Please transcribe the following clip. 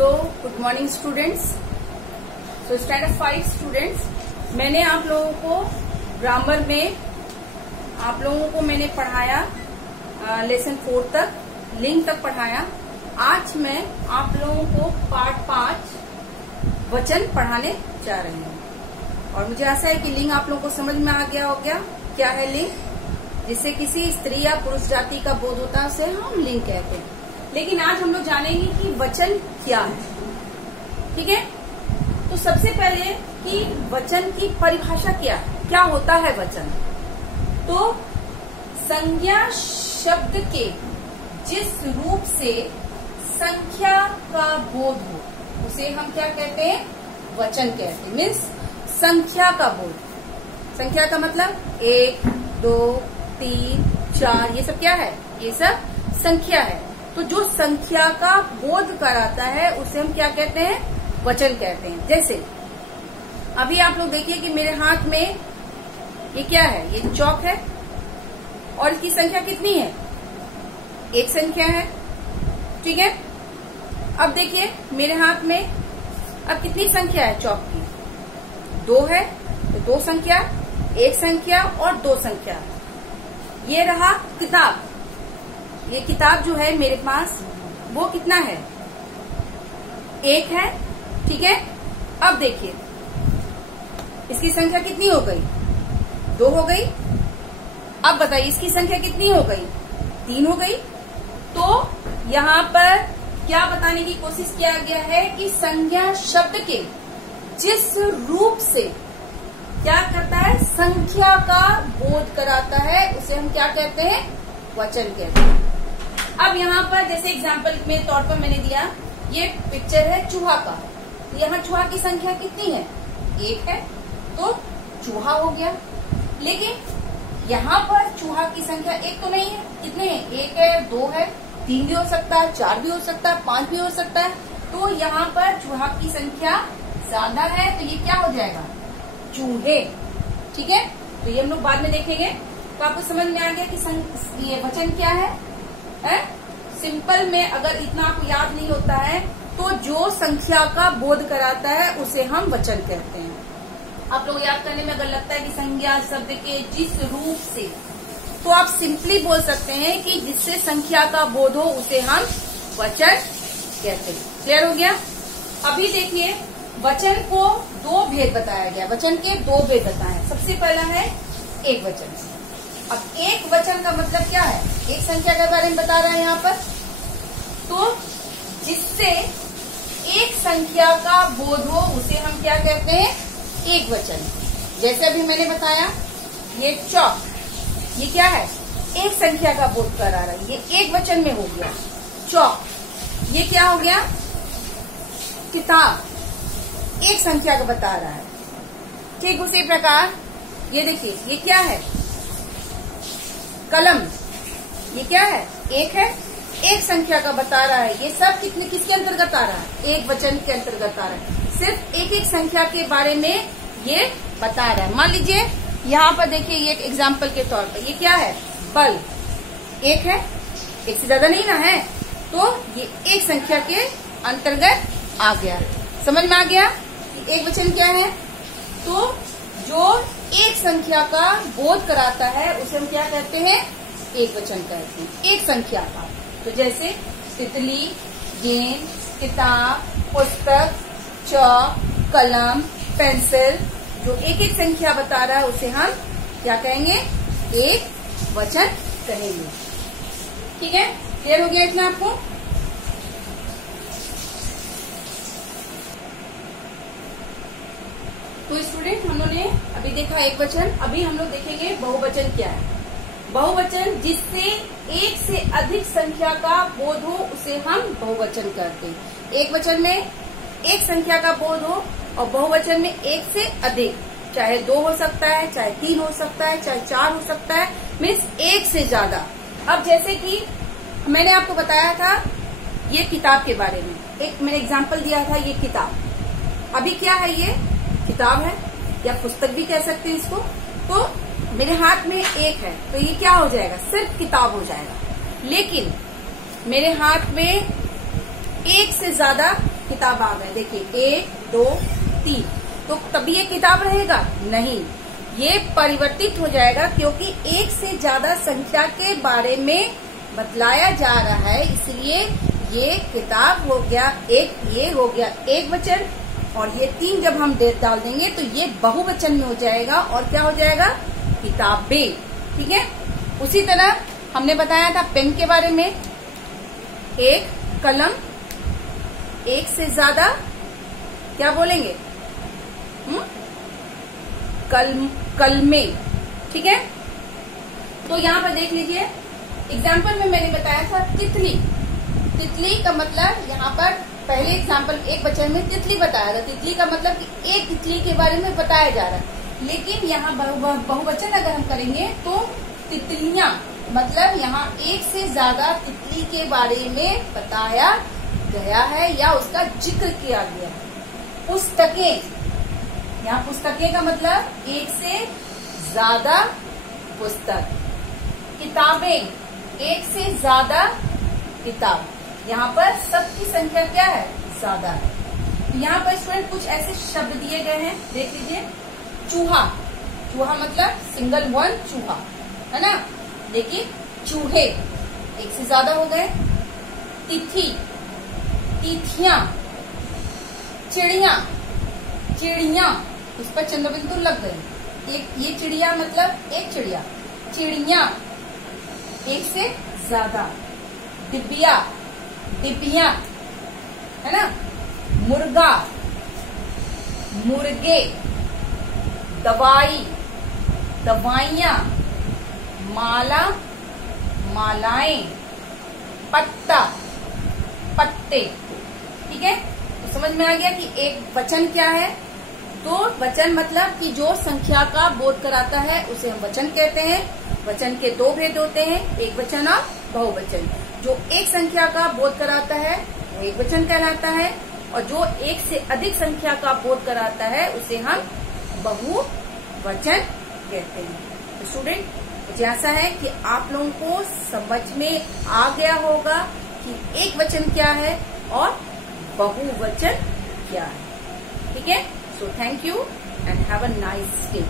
So good morning students. So standard 5 students, मैंने आप लोगों को ग्रामर में मैंने पढ़ाया लेसन 4 तक, लिंक तक पढ़ाया। आज मैं आप लोगों को पार्ट 5 वचन पढ़ाने जा रही हूँ और मुझे आशा है कि लिंग आप लोगों को समझ में आ गया होगा। क्या है लिंग? जिससे किसी स्त्री या पुरुष जाति का बोध होता है उसे हम लिंग कहते हैं। लेकिन आज हम लोग जानेंगे कि वचन क्या है। ठीक है, तो सबसे पहले कि वचन की परिभाषा क्या है, क्या होता है वचन। तो संज्ञा शब्द के जिस रूप से संख्या का बोध हो उसे हम क्या कहते हैं? वचन कहते हैं। मीन्स संख्या का बोध। संख्या का मतलब 1, 2, 3, 4 ये सब क्या है? ये सब संख्या है। तो जो संख्या का बोध कराता है उसे हम क्या कहते हैं? वचन कहते हैं। जैसे अभी आप लोग देखिए कि मेरे हाथ में ये क्या है? ये चौक है और इसकी संख्या कितनी है? एक संख्या है। ठीक है, अब देखिए मेरे हाथ में अब कितनी संख्या है चौक की? 2 है, तो 2 संख्या, 1 संख्या और 2 संख्या। ये रहा किताब। ये किताब जो है मेरे पास वो कितना है? 1 है। ठीक है, अब देखिए इसकी संख्या कितनी हो गई? 2 हो गई। अब बताइए इसकी संख्या कितनी हो गई? 3 हो गई। तो यहाँ पर क्या बताने की कोशिश किया गया है कि संज्ञा शब्द के जिस रूप से क्या करता है? संख्या का बोध कराता है उसे हम क्या कहते हैं? वचन कहते हैं। अब यहाँ पर जैसे एग्जाम्पल में तौर पर मैंने दिया, ये पिक्चर है चूहा का। यहाँ चूहा की संख्या कितनी है? 1 है, तो चूहा हो गया। लेकिन यहाँ पर चूहा की संख्या 1 तो नहीं है। कितने हैं? 1 है, 2 है, 3 भी हो सकता है, 4 भी हो सकता है, 5 भी हो सकता है। तो यहाँ पर चूहा की संख्या ज्यादा है, तो ये क्या हो जाएगा? चूहे। ठीक है, तो ये हम लोग बाद में देखेंगे। तो आपको समझ में आ गया कि ये वचन क्या है? सिंपल में अगर इतना आपको याद नहीं होता है तो जो संख्या का बोध कराता है उसे हम वचन कहते हैं। आप लोग याद करने में अगर लगता है कि संज्ञा शब्द के जिस रूप से, तो आप सिंपली बोल सकते हैं कि जिससे संख्या का बोध हो उसे हम वचन कहते हैं। क्लियर हो गया? अभी देखिए वचन को 2 भेद बताया गया। वचन के 2 भेद बताए। सबसे पहला है एक वचन। अब एक वचन का मतलब क्या है? एक संख्या के बारे में बता रहा है यहाँ पर। तो जिससे एक संख्या का बोध हो उसे हम क्या कहते हैं? एक वचन। जैसे अभी मैंने बताया ये चौक, ये क्या है? एक संख्या का बोध करा रहा है, ये एक वचन में हो गया चौक। ये क्या हो गया? किताब, एक संख्या का बता रहा है। ठीक उसी प्रकार ये देखिए ये क्या है? कलम। ये क्या है? 1 है, एक संख्या का बता रहा है। ये सब किसके अंतर्गत आ रहा है? एक वचन के अंतर्गत आ रहा है। सिर्फ एक संख्या के बारे में ये बता रहा है। मान लीजिए यहाँ पर देखिए ये एक एग्जाम्पल के तौर पर ये क्या है? बल्ब। 1 है, एक से ज्यादा नहीं ना है, तो ये एक संख्या के अंतर्गत आ गया। समझ में आ गया कि एक वचन क्या है? तो जो एक संख्या का बोध कराता है उसे हम क्या कहते हैं? एक वचन कहते हैं। एक संख्या का। तो जैसे तितली, गेंद, किताब, पुस्तक, चौक, कलम, पेंसिल, जो एक एक संख्या बता रहा है उसे हम क्या कहेंगे? एक वचन कहेंगे। ठीक है, क्लियर हो गया इतना आपको? तो स्टूडेंट हम लोगों ने अभी देखा एक वचन। अभी हम लोग देखेंगे बहुवचन क्या है। बहुवचन जिससे एक से अधिक संख्या का बोध हो उसे हम बहुवचन कहते हैं। एक वचन में एक संख्या का बोध हो और बहुवचन में एक से अधिक, चाहे 2 हो सकता है, चाहे 3 हो सकता है, चाहे 4 हो सकता है, मीन्स एक से ज्यादा। अब जैसे कि मैंने आपको बताया था ये किताब के बारे में, एक मैंने एग्जाम्पल दिया था ये किताब। अभी क्या है? ये किताब है या पुस्तक भी कह सकते हैं इसको। तो मेरे हाथ में 1 है, तो ये क्या हो जाएगा? सिर्फ किताब हो जाएगा। लेकिन मेरे हाथ में एक से ज्यादा किताब आ गए, देखिए 1 2 3, तो तभी ये किताब रहेगा नहीं, ये परिवर्तित हो जाएगा क्योंकि एक से ज्यादा संख्या के बारे में बतलाया जा रहा है, इसलिए ये किताब हो गया एक, ये हो गया एक वचन, और ये 3 जब हम डाल देंगे तो ये बहुवचन में हो जाएगा और क्या हो जाएगा, किताबें। ठीक है, उसी तरह हमने बताया था पेन के बारे में, एक कलम, एक से ज्यादा क्या बोलेंगे, कलमे। ठीक है, तो यहाँ पर देख लीजिए एग्जाम्पल में मैंने बताया था तितली। तितली का मतलब यहाँ पर पहले एग्जाम्पल एक बच्चे में तितली बताया था, तितली का मतलब कि एक तितली के बारे में बताया जा रहा है, लेकिन यहाँ बहुवचन अगर हम करेंगे तो तितलियां, मतलब यहाँ एक से ज्यादा तितली के बारे में बताया गया है या उसका जिक्र किया गया है। पुस्तकें, यहाँ पुस्तकें का मतलब एक से ज्यादा पुस्तक, किताबें एक से ज्यादा किताब, यहाँ पर सबकी संख्या क्या है, ज्यादा है। यहाँ पर स्टूडेंट कुछ ऐसे शब्द दिए गए हैं, देख लीजिए। चूहा, चूहा मतलब सिंगल वन चूहा है ना, लेकिन चूहे एक से ज्यादा हो गए। तिथि, तिथियां, चिड़िया, चिड़िया, इस पर चंद्रबिंदु लग गए। एक ये चिड़िया मतलब एक चिड़िया, चिड़िया एक से ज्यादा। डिबिया, डिबिया है ना। मुर्गा, मुर्गे। दवाई, दवाइयां। माला, मालाएं। पत्ता, पत्ते। ठीक है, तो समझ में आ गया कि एक वचन क्या है। तो वचन मतलब कि जो संख्या का बोध कराता है उसे हम वचन कहते हैं। वचन के 2 भेद होते हैं, एक वचन और बहुवचन। जो एक संख्या का बोध कराता है वो एक वचन कहलाता है, और जो एक से अधिक संख्या का बोध कराता है उसे हम बहुवचन कहते हैं। तो स्टूडेंट, मुझे आशा है कि आप लोगों को समझ में आ गया होगा कि एक वचन क्या है और बहुवचन क्या है। ठीक है, so thank you and have a nice day.